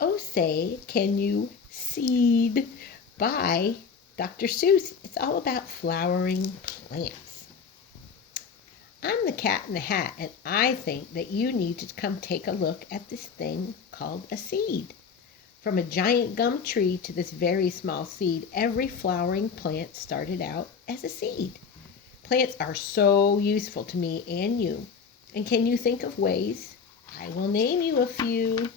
Oh, say, can you seed by Dr. Seuss? It's all about flowering plants. I'm the cat in the hat, and I think that you need to come take a look at this thing called a seed. From a giant gum tree to this very small seed, every flowering plant started out as a seed. Plants are so useful to me and you. And can you think of ways? I will name you a few.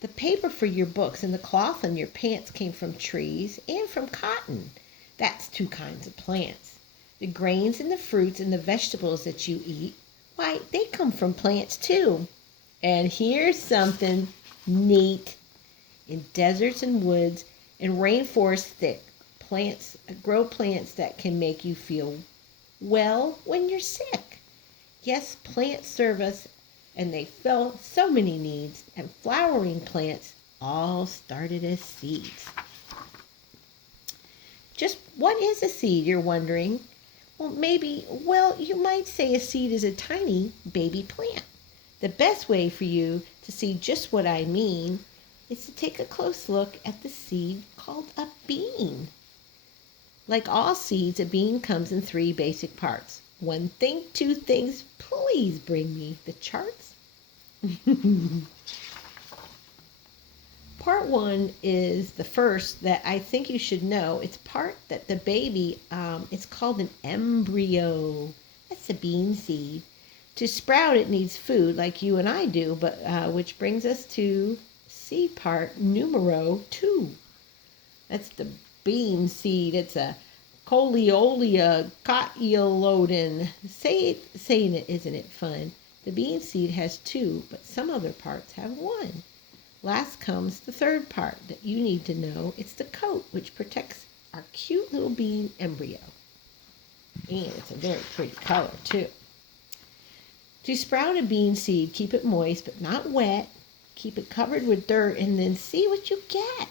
The paper for your books and the cloth on your pants came from trees and from cotton. That's two kinds of plants. The grains and the fruits and the vegetables that you eat, why, they come from plants too. And here's something neat. In deserts and woods and rainforests thick, plants grow plants that can make you feel well when you're sick. Yes, plants serve us and they fill so many needs, and flowering plants all started as seeds. Just what is a seed, you're wondering? Well, you might say a seed is a tiny baby plant. The best way for you to see just what I mean is to take a close look at the seed called a bean. Like all seeds, a bean comes in three basic parts. One thing, two things, please bring me the charts. Part one is the first that I think you should know. It's part that the baby, it's called an embryo. That's a bean seed. To sprout, it needs food like you and I do, but which brings us to seed part numero 2. That's the bean seed. It's a coleolia cotyledon. Saying it, isn't it fun? The bean seed has 2, but some other parts have 1. Last comes the third part that you need to know. It's the coat, which protects our cute little bean embryo. And it's a very pretty color, too. To sprout a bean seed, keep it moist but not wet. Keep it covered with dirt and then see what you get.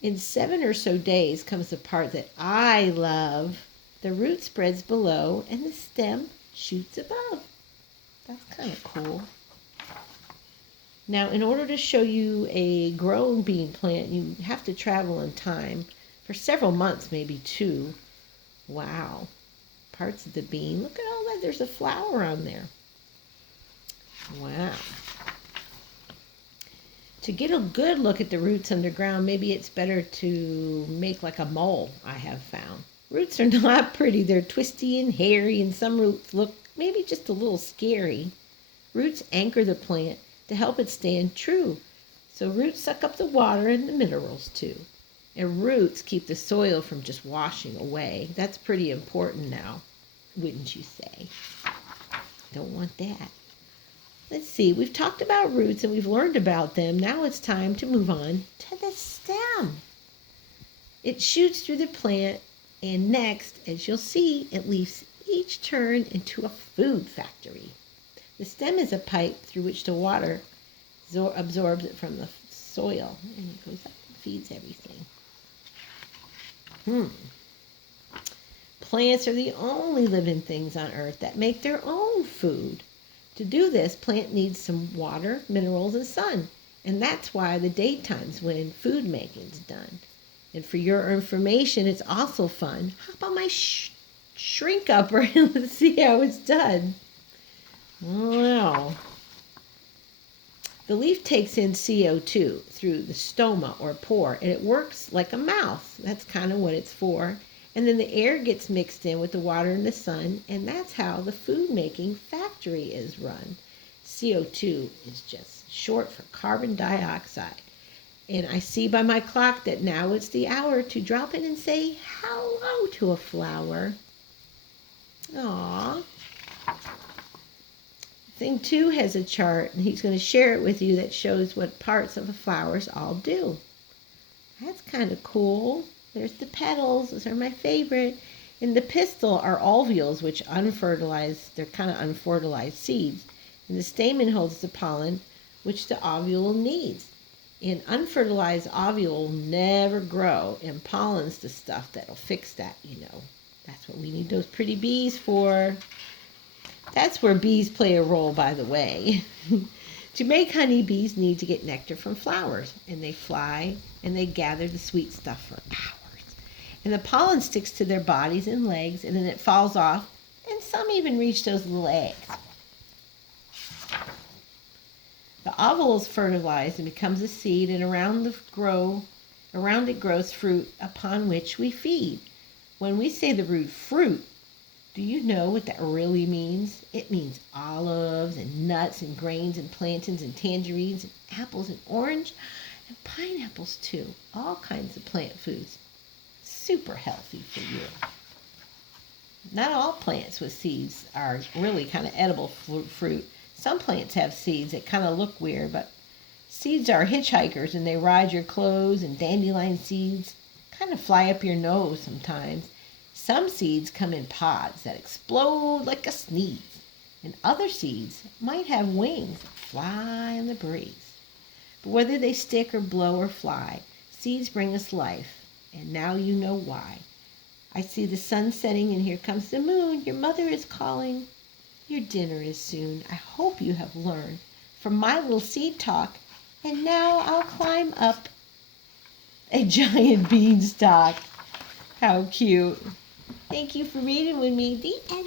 In 7 or so days comes the part that I love. The root spreads below and the stem shoots above. That's kind of cool. Now, in order to show you a grown bean plant, you have to travel in time for several months, maybe 2. Wow. Parts of the bean. Look at all that. There's a flower on there. Wow. To get a good look at the roots underground, maybe it's better to make like a mole, I have found. Roots are not pretty. They're twisty and hairy, and some roots look maybe just a little scary. Roots anchor the plant to help it stand true. So roots suck up the water and the minerals too. And roots keep the soil from just washing away. That's pretty important now, wouldn't you say? Don't want that. Let's see, we've talked about roots and we've learned about them. Now it's time to move on to the stem. It shoots through the plant, and next, as you'll see, it leaves each turn into a food factory. The stem is a pipe through which the water absorbs it from the soil, and it goes up and feeds everything. Plants are the only living things on earth that make their own food. To do this, plant needs some water, minerals, and sun. And that's why the daytime's when food making's done. And for your information, it's also fun. Hop on my shrink upper and let's see how it's done. Wow. The leaf takes in CO2 through the stoma or pore, and it works like a mouth. That's kind of what it's for. And then the air gets mixed in with the water and the sun, and that's how the food-making factory is run. CO2 is just short for carbon dioxide. And I see by my clock that now it's the hour to drop in and say hello to a flower. Aww. Thing 2 has a chart, and he's going to share it with you that shows what parts of the flowers all do. That's kind of cool. There's the petals. Those are my favorite. And the pistil are ovules, which unfertilize. They're kind of unfertilized seeds. And the stamen holds the pollen, which the ovule needs. And unfertilized ovule will never grow. And pollen's the stuff that'll fix that, you know. That's what we need those pretty bees for. That's where bees play a role, by the way. To make honey, bees need to get nectar from flowers, and they fly and they gather the sweet stuff for hours. And the pollen sticks to their bodies and legs, and then it falls off, and some even reach those little eggs. The ovule is fertilized and becomes a seed, and around it grows fruit upon which we feed. When we say the word fruit, do you know what that really means? It means olives and nuts and grains and plantains and tangerines and apples and orange and pineapples too. All kinds of plant foods. Super healthy for you. Not all plants with seeds are really kind of edible fruit. Some plants have seeds that kind of look weird, but seeds are hitchhikers and they ride your clothes, and dandelion seeds kind of fly up your nose sometimes. Some seeds come in pods that explode like a sneeze, and other seeds might have wings that fly in the breeze. But whether they stick or blow or fly, seeds bring us life, and now you know why. I see the sun setting, and here comes the moon. Your mother is calling. Your dinner is soon. I hope you have learned from my little seed talk, and now I'll climb up a giant beanstalk. How cute. Thank you for reading with me. The end.